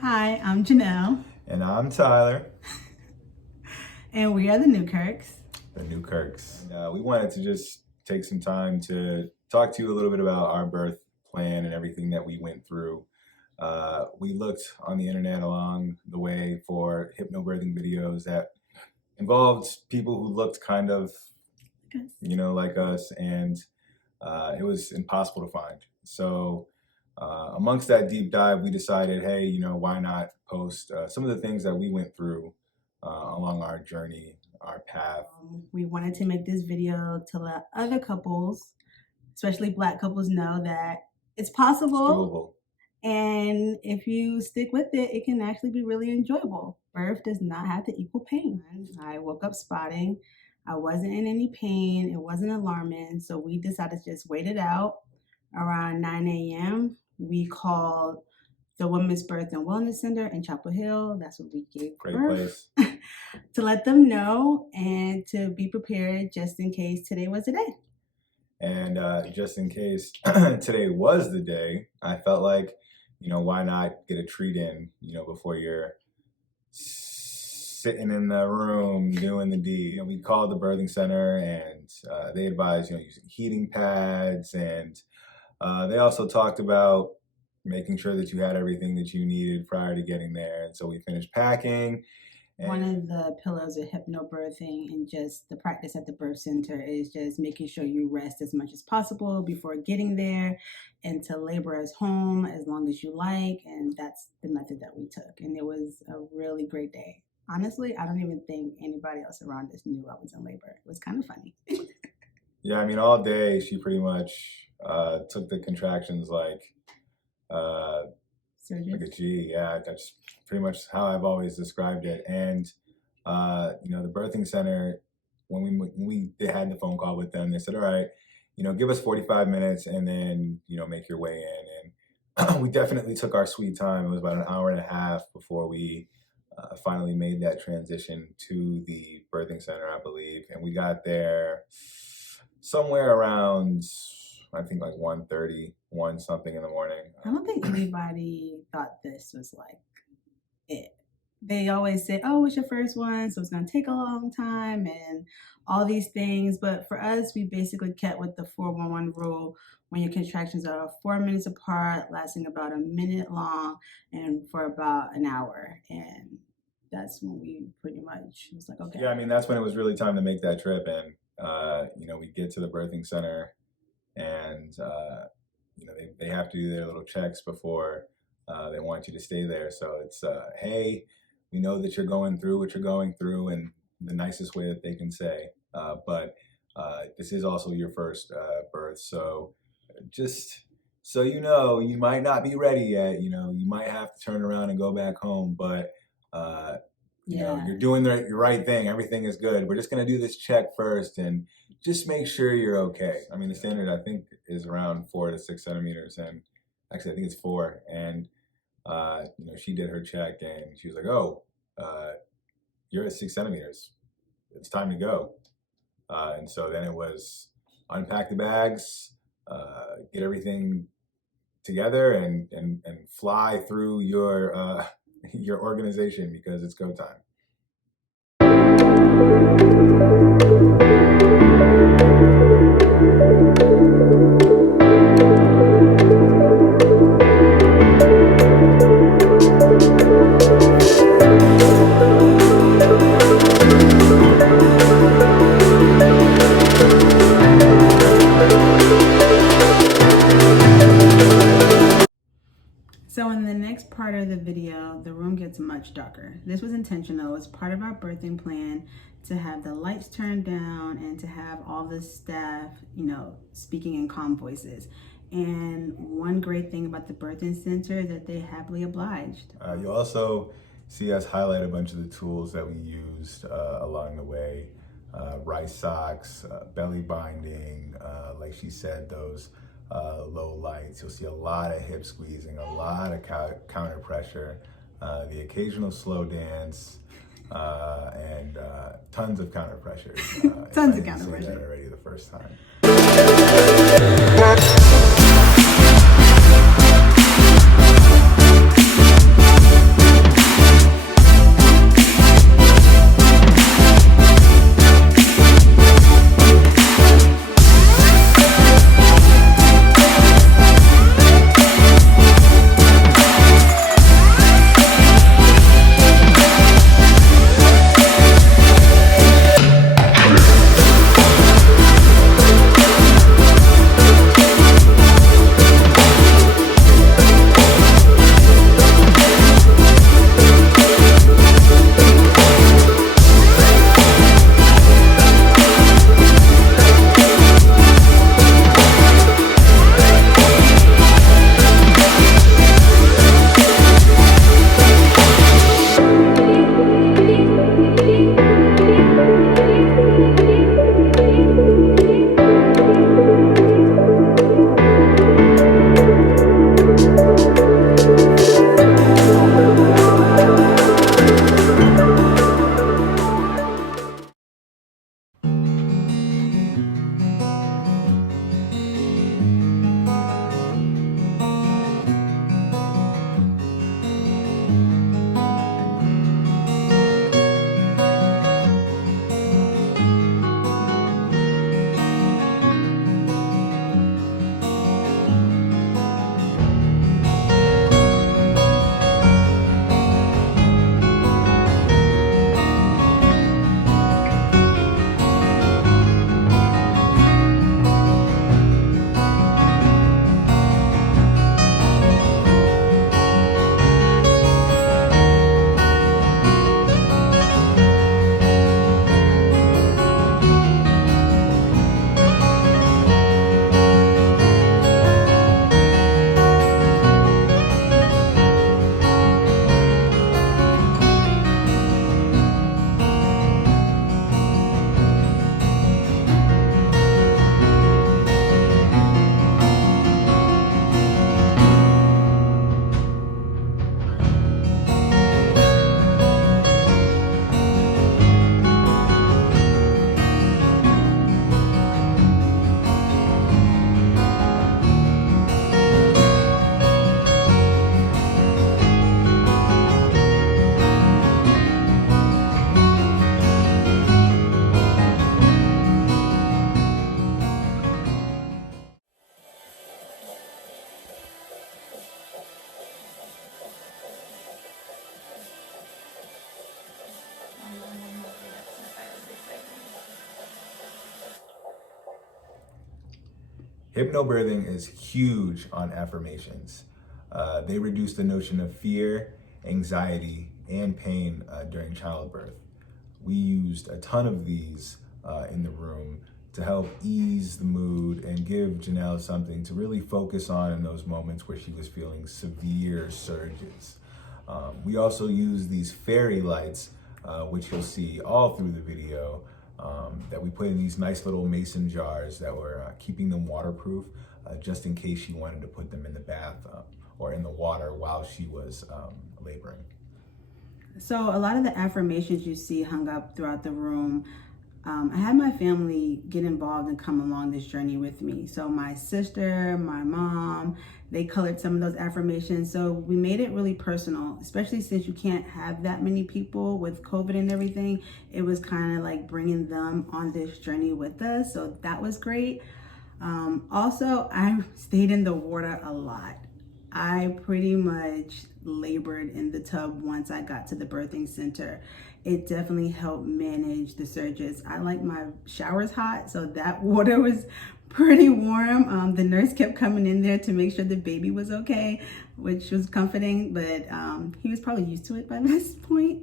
Hi, I'm Janelle. And I'm Tyler. And we are the Newkirks. The Newkirks. We wanted to just take some time to talk to you a little bit about our birth plan and everything that we went through. We looked on the internet along the way for hypnobirthing videos that involved people who looked kind of, like us, and it was impossible to find. So amongst that deep dive, we decided, hey, why not post some of the things that we went through along our journey, our path. We wanted to make this video to let other couples, especially Black couples, know that it's possible. It's doable. And if you stick with it, it can actually be really enjoyable. Birth does not have to equal pain. I woke up spotting. I wasn't in any pain. It wasn't alarming. So we decided to just wait it out. Around 9 a.m., we called the Women's Birth and Wellness Center in Chapel Hill. That's what we gave birth. Great place. To let them know and to be prepared just in case today was the day. And just in case today was the day, I felt like, why not get a treat in, before you're sitting in the room doing the deed. We called the birthing center and they advised, using heating pads, and they also talked about making sure that you had everything that you needed prior to getting there. And so we finished packing. One of the pillars of hypnobirthing and just the practice at the birth center is just making sure you rest as much as possible before getting there, and to labor as home as long as you like. And that's the method that we took. And it was a really great day. Honestly, I don't even think anybody else around us knew I was in labor. It was kind of funny. Yeah, all day she pretty much took the contractions like a G. Yeah, that's pretty much how I've always described it. And the birthing center, when we had the phone call with them, they said, all right, give us 45 minutes and then make your way in. And we definitely took our sweet time. It was about an hour and a half before we finally made that transition to the birthing center, I believe. And we got there somewhere around, I think, like 1:30, 1 something in the morning. I don't think anybody thought this was like it. They always say, oh, it's your first one, so it's going to take a long time and all these things. But for us, we basically kept with the 411 rule. When your contractions are 4 minutes apart, lasting about a minute long, and for about an hour. And that's when we pretty much was like, okay. Yeah, that's when it was really time to make that trip. And, we get to the birthing center and, they have to do their little checks before they want you to stay there. So it's, hey, we know that you're going through what you're going through in the nicest way that they can say. But this is also your first birth. So just so you might not be ready yet. You might have to turn around and go back home. But, you're doing the right thing. Everything is good. We're just going to do this check first and just make sure you're okay. The standard, I think, is around 4 to 6 centimeters. And actually, I think it's 4. And, she did her check and she was like, oh, you're at 6 centimeters. It's time to go. And so then it was unpack the bags, get everything together and fly through your organization because it's go time. So in the next part of the video, the room gets much darker. This was intentional. It's part of our birthing plan to have the lights turned down and to have all the staff, speaking in calm voices. And one great thing about the birthing center is that they happily obliged. You also see us highlight a bunch of the tools that we used along the way. Rice socks, belly binding, like she said, those low lights. You'll see a lot of hip squeezing, a lot of counter pressure, the occasional slow dance, and tons of counter pressure. Tons of counter pressure. That already the first time. Hypnobirthing is huge on affirmations. They reduce the notion of fear, anxiety, and pain during childbirth. We used a ton of these in the room to help ease the mood and give Janelle something to really focus on in those moments where she was feeling severe surges. We also use these fairy lights, which you'll see all through the video, that we put in these nice little mason jars that were keeping them waterproof, just in case she wanted to put them in the bath or in the water while she was laboring. So a lot of the affirmations you see hung up throughout the room, I had my family get involved and come along this journey with me. So my sister, my mom, they colored some of those affirmations. So we made it really personal, especially since you can't have that many people with COVID and everything. It was kind of like bringing them on this journey with us. So that was great. Also, I stayed in the water a lot. I pretty much labored in the tub once I got to the birthing center. It definitely helped manage the surges. I like my showers hot, so that water was pretty warm. The nurse kept coming in there to make sure the baby was okay, which was comforting, but he was probably used to it by this point.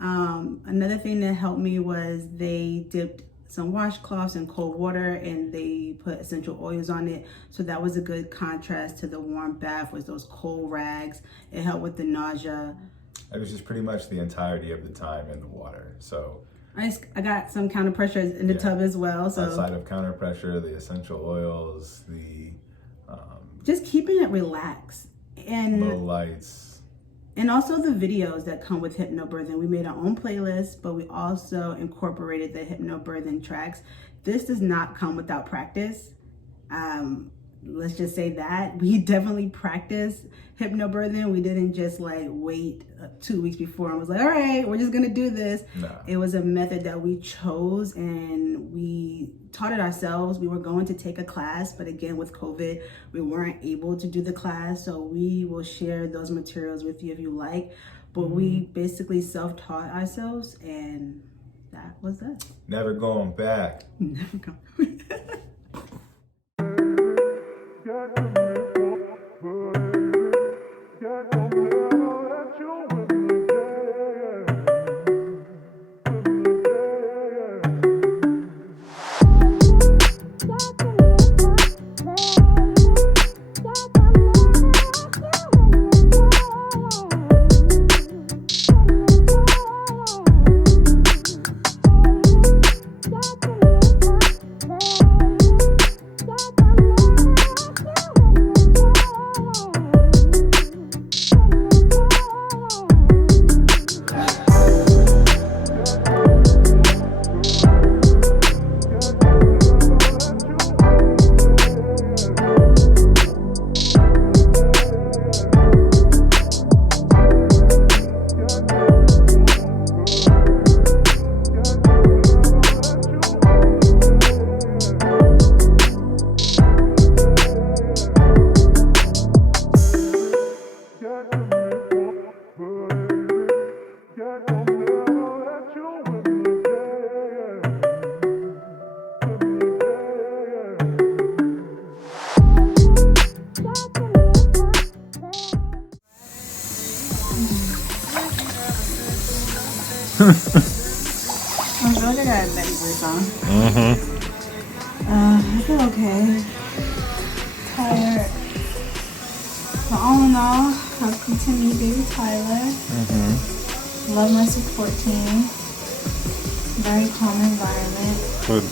Another thing that helped me was they dipped some washcloths in cold water and they put essential oils on it. So that was a good contrast to the warm bath with those cold rags. It helped with the nausea. It was just pretty much the entirety of the time in the water. So I got some counter pressures in the tub as well. So outside of counter pressure, the essential oils, the just keeping it relaxed and low lights. And also the videos that come with Hypnobirthing. We made our own playlist, but we also incorporated the Hypnobirthing tracks. This does not come without practice. Let's just say that. We definitely practiced Hypnobirthing. We didn't just like wait 2 weeks before and was like, all right, we're just gonna do this. No. It was a method that we chose and we taught it ourselves. We were going to take a class, but again, with COVID, we weren't able to do the class. So we will share those materials with you if you like. But we basically self-taught ourselves and that was us. Never going back. Never going back. I'm really good at that voice on. I feel okay. Tired. But all in all, I've continued baby Tyler. Love my support team. Very calm environment. Good.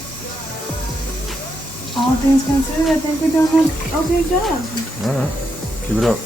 All things considered, I think we're doing a okay job. All right. Keep it up.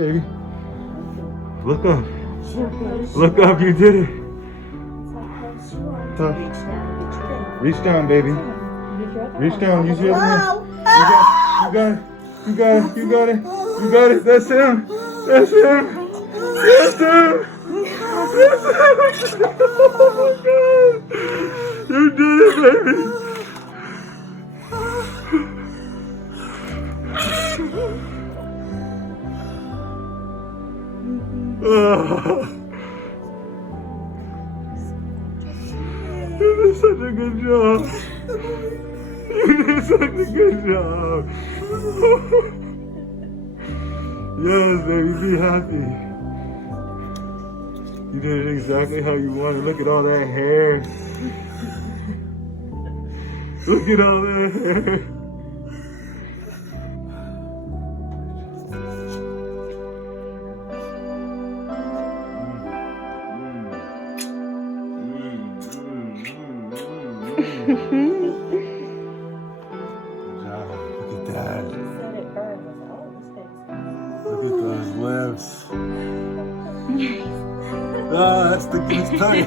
it, baby. Look up. Look up, you did it. Tough. Reach down, baby. Reach down. Use your other hand. You got it. You got it. You got it. You got it. That's him. That's him. That's him. That's him. Oh my God. You did it, baby. Oh. You did such a good job. You did such a good job. Yes, baby, be happy. You did it exactly how you wanted. Look at all that hair. Look at all that hair. Good job. Look at that. Look at those lips. Oh, that's the good tongue.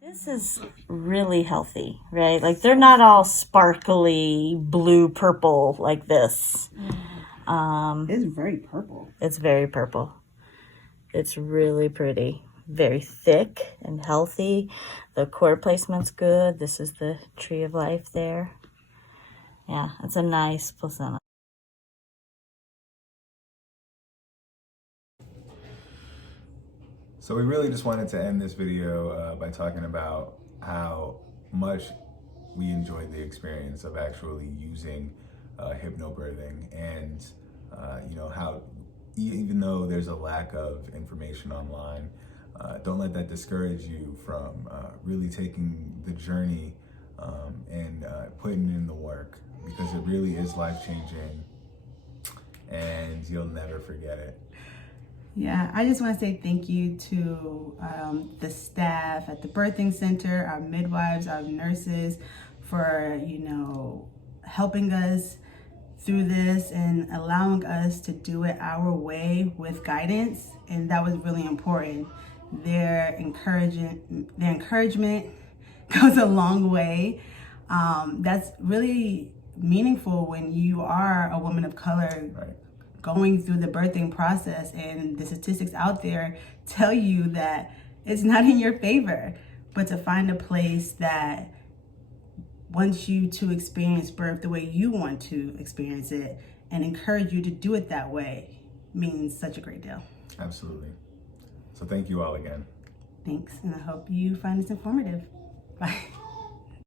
This is really healthy, right? Like they're not all sparkly blue purple like this. It's very purple. It's very purple. It's really pretty. Very thick and healthy. The cord placement's good. This is the tree of life there. Yeah, it's a nice placenta. So we really just wanted to end this video by talking about how much we enjoyed the experience of actually using hypnobirthing, and you know, how even though there's a lack of information online, don't let that discourage you from really taking the journey and putting in the work, because it really is life-changing and you'll never forget it. Yeah, I just want to say thank you to the staff at the birthing center, our midwives, our nurses, for, you know, helping us through this and allowing us to do it our way with guidance. And that was really important. Their encouragement goes a long way. That's really meaningful when you are a woman of color. Right. Going through the birthing process, and the statistics out there tell you that it's not in your favor, but to find a place that wants you to experience birth the way you want to experience it and encourage you to do it that way means such a great deal. Absolutely. So thank you all again. Thanks, and I hope you find this informative. Bye.